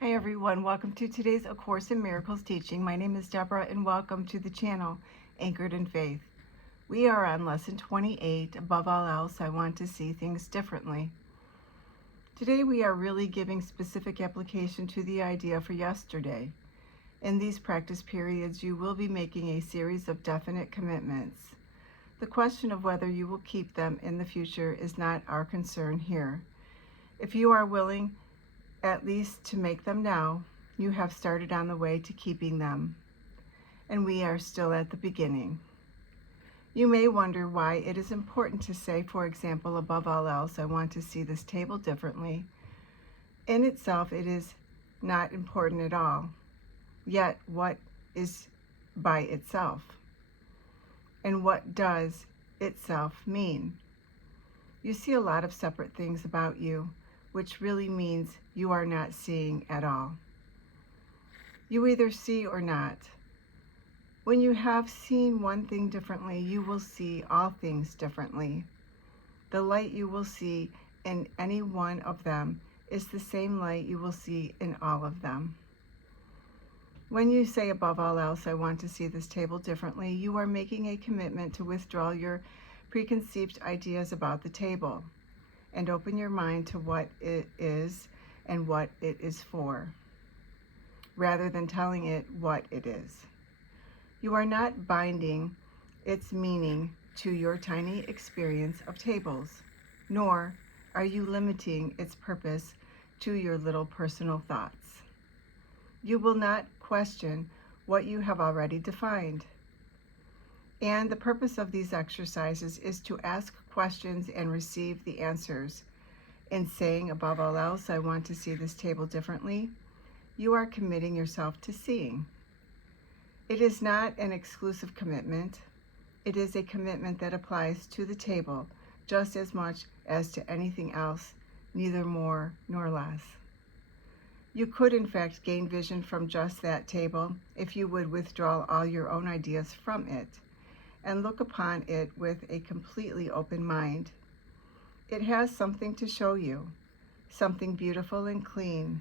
Hi everyone, welcome to today's A Course in Miracles teaching. My name is Deborah and welcome to the channel Anchored in Faith. We are on lesson 28, Above All Else, I Want to See Things Differently. Today we are really giving specific application to the idea for yesterday. In these practice periods, you will be making a series of definite commitments. The question of whether you will keep them in the future is not our concern here. If you are willing at least to make them now, you have started on the way to keeping them, and we are still at the beginning. You may wonder why it is important to say, for example, above all else, I want to see this table differently. In itself, it is not important at all. Yet, what is by itself? And what does itself mean? You see a lot of separate things about you, which really means you are not seeing at all. You either see or not. When you have seen one thing differently, you will see all things differently. The light you will see in any one of them is the same light you will see in all of them. When you say, above all else, I want to see this table differently, you are making a commitment to withdraw your preconceived ideas about the table and open your mind to what it is and what it is for, rather than telling it what it is. You are not binding its meaning to your tiny experience of tables, nor are you limiting its purpose to your little personal thoughts. You will not question what you have already defined. And the purpose of these exercises is to ask questions and receive the answers. In saying, above all else, I want to see this table differently, you are committing yourself to seeing. It is not an exclusive commitment. It is a commitment that applies to the table just as much as to anything else, neither more nor less. You could, in fact, gain vision from just that table if you would withdraw all your own ideas from it and look upon it with a completely open mind. It has something to show you, something beautiful and clean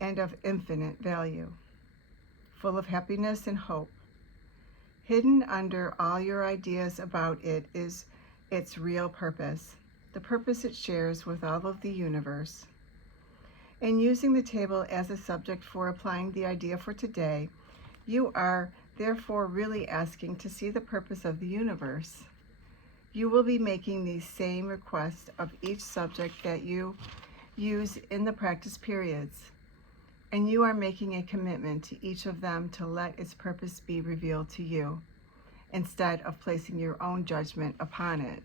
and of infinite value, full of happiness and hope. Hidden under all your ideas about it is its real purpose, the purpose it shares with all of the universe. In using the table as a subject for applying the idea for today, you are therefore really asking to see the purpose of the universe. You will be making these same requests of each subject that you use in the practice periods, and you are making a commitment to each of them to let its purpose be revealed to you, instead of placing your own judgment upon it.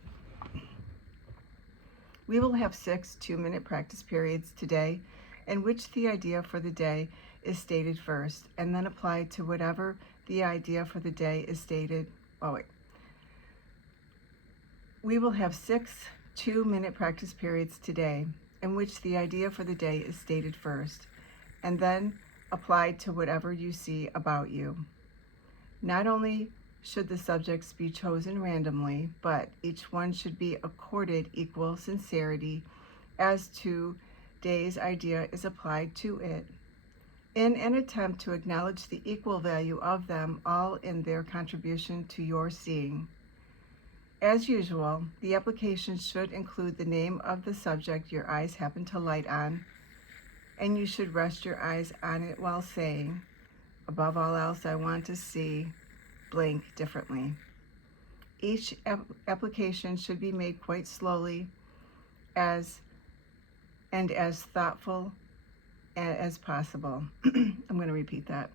We will have 6 2-minute practice periods today, in which the idea for the day is stated first, and then applied to whatever the idea for the day is stated. We will have 6 2-minute practice periods today, in which the idea for the day is stated first, and then applied to whatever you see about you. Not only should the subjects be chosen randomly, but each one should be accorded equal sincerity as today's idea is applied to it, in an attempt to acknowledge the equal value of them all in their contribution to your seeing. As usual, the application should include the name of the subject your eyes happen to light on, and you should rest your eyes on it while saying, above all else, I want to see blank differently. Each application should be made quite slowly and as thoughtful as possible. I'm going to repeat that.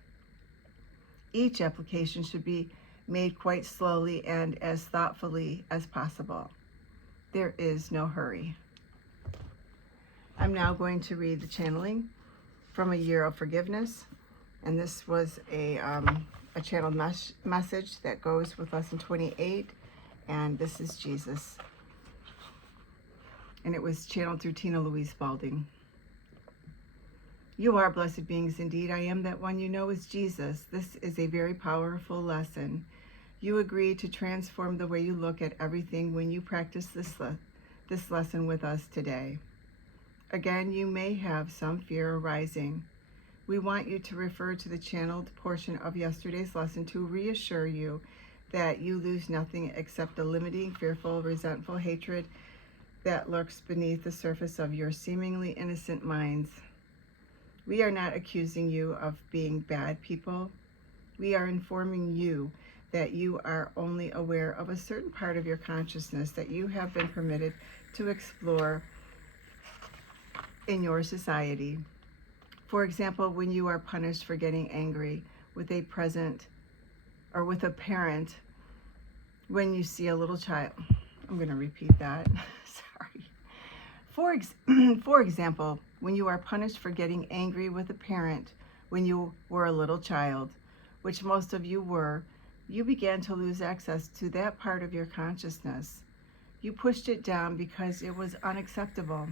Each application should be made quite slowly and as thoughtfully as possible. There is no hurry. I'm now going to read the channeling from A Year of Forgiveness, and this was a channeled message that goes with lesson 28, and this is Jesus. And it was channeled through Tina Louise Spalding. You are blessed beings indeed. I am that one you know is Jesus. This is a very powerful lesson. You agree to transform the way you look at everything when you practice this lesson with us today. Again, you may have some fear arising. We want you to refer to the channeled portion of yesterday's lesson to reassure you that you lose nothing except the limiting, fearful, resentful hatred that lurks beneath the surface of your seemingly innocent minds. We are not accusing you of being bad people. We are informing you that you are only aware of a certain part of your consciousness that you have been permitted to explore in your society. For example, when you are punished for getting angry with a parent when you see a little child. I'm going to repeat that. Sorry. For example, when you are punished for getting angry with a parent when you were a little child, which most of you were, you began to lose access to that part of your consciousness. You pushed it down because it was unacceptable.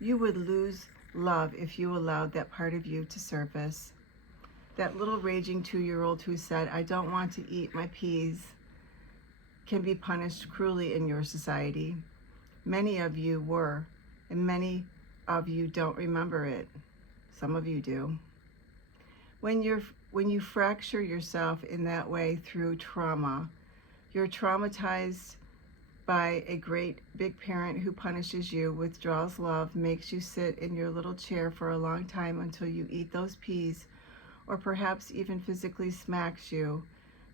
You would lose love if you allowed that part of you to surface. That little raging 2-year-old who said, "I don't want to eat my peas," can be punished cruelly in your society. Many of you were, and many of you don't remember it. Some of you do. When you fracture yourself in that way through trauma, you're traumatized by a great big parent who punishes you, withdraws love, makes you sit in your little chair for a long time until you eat those peas, or perhaps even physically smacks you.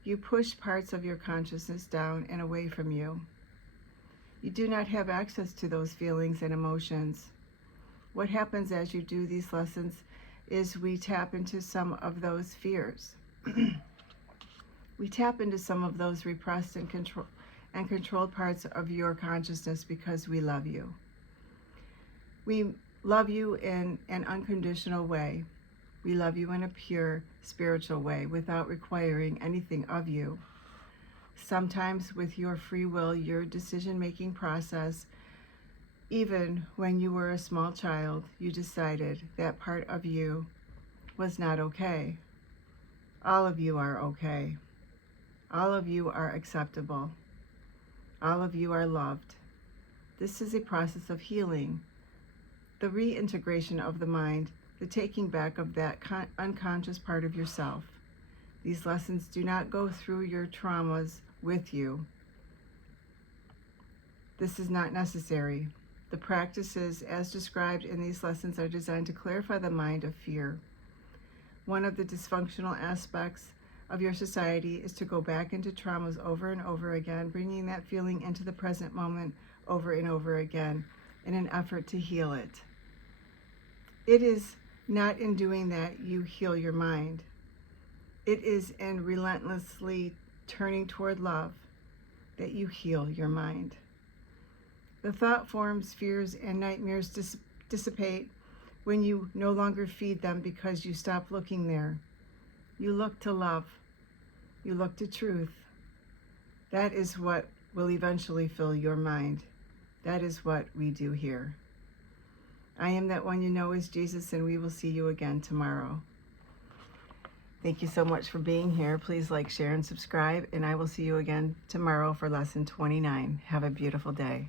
You push parts of your consciousness down and away from you. You do not have access to those feelings and emotions. What happens as you do these lessons is we tap into some of those fears. We tap into some of those repressed and controlled parts of your consciousness because we love you. We love you in an unconditional way. We love you in a pure spiritual way without requiring anything of you. Sometimes with your free will, your decision-making process, even when you were a small child, you decided that part of you was not okay. All of you are okay. All of you are acceptable. All of you are loved. This is a process of healing, the reintegration of the mind, the taking back of that unconscious part of yourself. These lessons do not go through your traumas with you. This is not necessary. The practices as described in these lessons are designed to clarify the mind of fear. One of the dysfunctional aspects of your society is to go back into traumas over and over again, bringing that feeling into the present moment over and over again in an effort to heal it. It is not in doing that you heal your mind. It is in relentlessly turning toward love that you heal your mind. The thought forms, fears, and nightmares dissipate when you no longer feed them because you stop looking there. You look to love. You look to truth. That is what will eventually fill your mind. That is what we do here. I am that one you know is Jesus, and we will see you again tomorrow. Thank you so much for being here. Please like, share, and subscribe, and I will see you again tomorrow for lesson 29. Have a beautiful day.